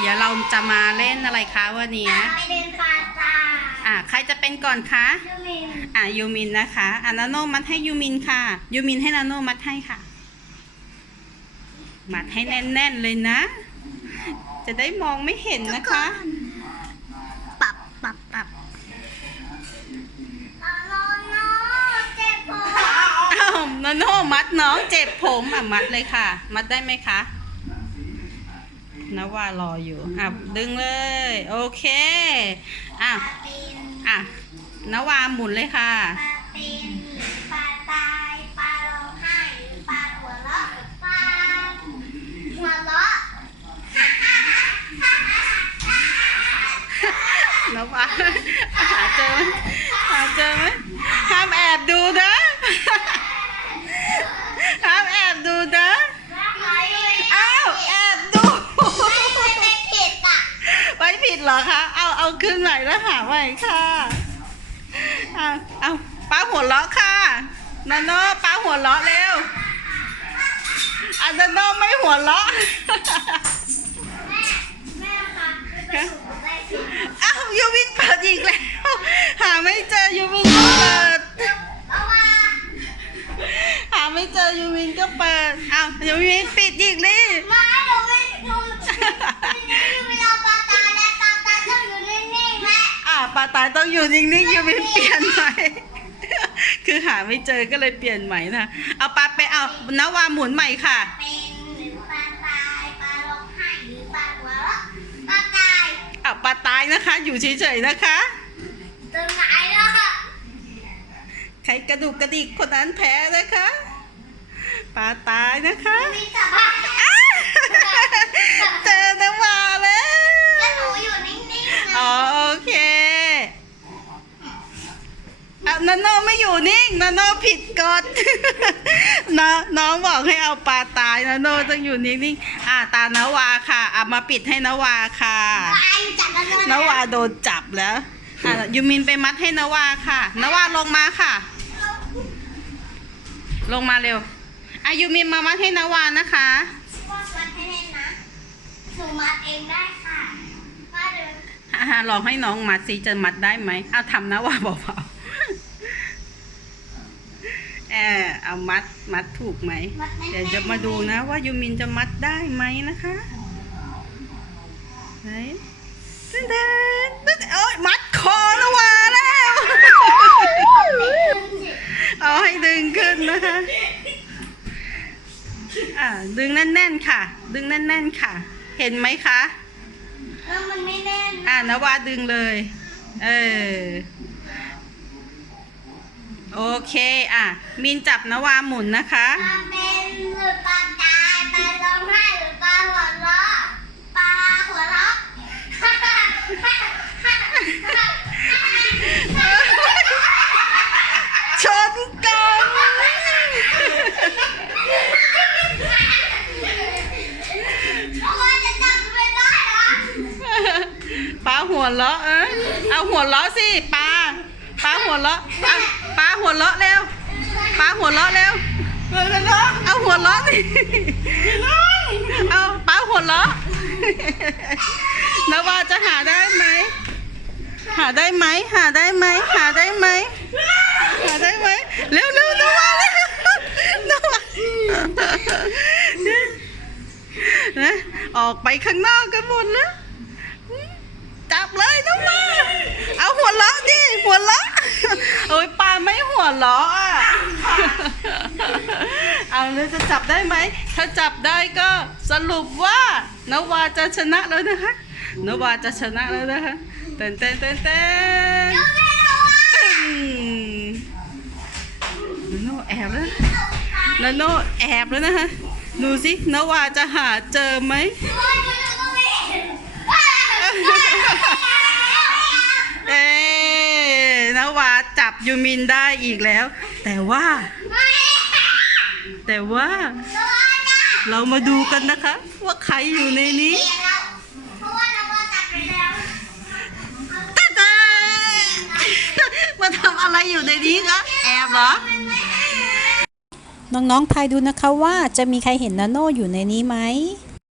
เดี๋ยวเราจะมาเล่นอะไรคะวันนี้ไปเดินป่าตาอ่าใครจะเป็นก่อนคะยูมินอ่ายูมินนะคะอ่านาโนมัดให้ยูมินค่ะยูมินให้นาโนมัดให้ค่ะ มัดให้แน่นๆเลยนะ จะได้มองไม่เห็นนะคะปับปับปับโนโนเจ็บปวดอ้าวนาโนมัดน้องเจ็บผมอะมัดเลยค่ะ มัดได้ไหมคะ นว่ารออยู่ อะ ดึงเลย โอเค อะปลาเป็นอะนวาหมุนเลยค่ะปลาเป็นปลาตายปลาร้องไห้ปลาหัวเราะปลาหัวเราะนวาหาเจอไหมหาเจอไหมห้ามแอบดูนะห้ามแอบดูนะอ้าวแอบดู ไม่ไม่ผิดอะ ไว้ผิดเหรอคะ เอา เอาขึ้นใหม่แล้วหาใหม่ค่ะเอาเอาป้าหัวเราะค่ะนาโนป้าหัวเราะเร็วอันนาโนไม่หัวเราะแม่ค่ะไปถูกได้ผิดอ้าวยูวินเปิดอีกแล้ว หาไม่เจอยูวินก็เปิดเอาว่าหาไม่เจอยูวินก็เปิดอ้าวยูวินปิดอีกเลยไม่หนูไม่หนูหนูไม่เอาปลาตายและปลาตายต้องอยู่นิ่งๆแม่ อ่า ปลาตายต้องอยู่นิ่งๆยูวินเปลี่ยนใหม่ คือหาไม่เจอก็เลยเปลี่ยนใหม่นะ เอาปลาไปเอานวาหมุนใหม่ค่ะ เป็นหรือปลาตายปลาร้องไห้หรือปลาหัวเราะปลาตายอะปลาตายนะคะ อยู่เฉยๆนะคะตรงไหนล่ะค่ะใครกระดูกกระดิกคนนั้นแพ้นะคะ ปลาตายนะคะ มีสบายอ้าเจอนวาแล้ว แล้วหนูอยู่นิ่งๆนะ อ๋อโอเคเอานาโนไม่ อยู่นิ่งนาโนผิดกฎน้องน้องบอกให้เอาปลาตายนาโนต้องอยู่นิ่งๆอ่าตานวาค่ะเอามาปิดให้นวาค่ะไปจับแล้วนวาโดนจับแล้วอะยูมินไปมัดให้นวาค่ะนวาลงมาค่ะ ลงมาเร็วอะยูมินมามัดให้นวานะคะว่ามัดให้แน่นนะหนูมัดเองได้ค่ะว่าเดิน อ่าลองให้น้องมัดสิจะมัดได้ไหมเอาทำนะว่าเบาๆ เออเอามัดมัดถูกไหมมัดแน่นๆเดี๋ยวจะมาดูนะว่ายูมินจะมัดได้ไหมนะคะไหนเต้นเต้นเต้นโอ้ยมัดคอแล้ววาแล้วเอาให้ดึงขึ้นนะคะอ่าดึงแน่นๆค่ะ ดึงแน่นๆค่ะ เห็นไหมคะแล้วมันไม่แน่นอ่านวาดึงเลย เออ โอเคอะมินจับนวาหมุนนะคะปลาเป็นหรือปลาตายปลาร้องไห้หรือปลาหัวเราะปลาหัวเราะชนกันเพราะว่าจะจับไม่ได้เหรอปลาหัวเราะเออเอาหัวเราะสิปลา ปลาหัวเราะเอาปลาหัวเราะเร็วปลาหัวเราะเร็ว เอาหัวเราะสิเอาปลาหัวเราะนวาจะหาได้ไหม หาได้ไหม หาได้ไหม หาได้ไหม หาได้ไหม เร็วเร็วนวาเร็วนวานะออกไปข้างนอกกันหมดแล้ว จับเลยน้องมาเอาหัวเราะดิหัวเราะโอ้ยปลาไม่ หัวเราะอะ เอาเลยจะจับได้ไหม ถ้าจับได้ก็สรุปว่านวาจะชนะแล้วนะคะนวาจะชนะแล้วนะคะเต้นเต้นเต้นเต้นนโนแอบแล้วนโนแอบแล้วนะคะ ดูสินวาจะหาเจอไหม เอ๊นวาจับ ยูมินได้อีกแล้ว แต่ว่า แต่ว่า เรามาดูกันนะคะ ว่าใครอยู่ในนี้ตาตามาทำอะไรอยู่ในนี้คะแอบเหรอน้องๆทายดูนะคะว่าจะมีใครเห็นนาโนอยู่ในนี้ไหม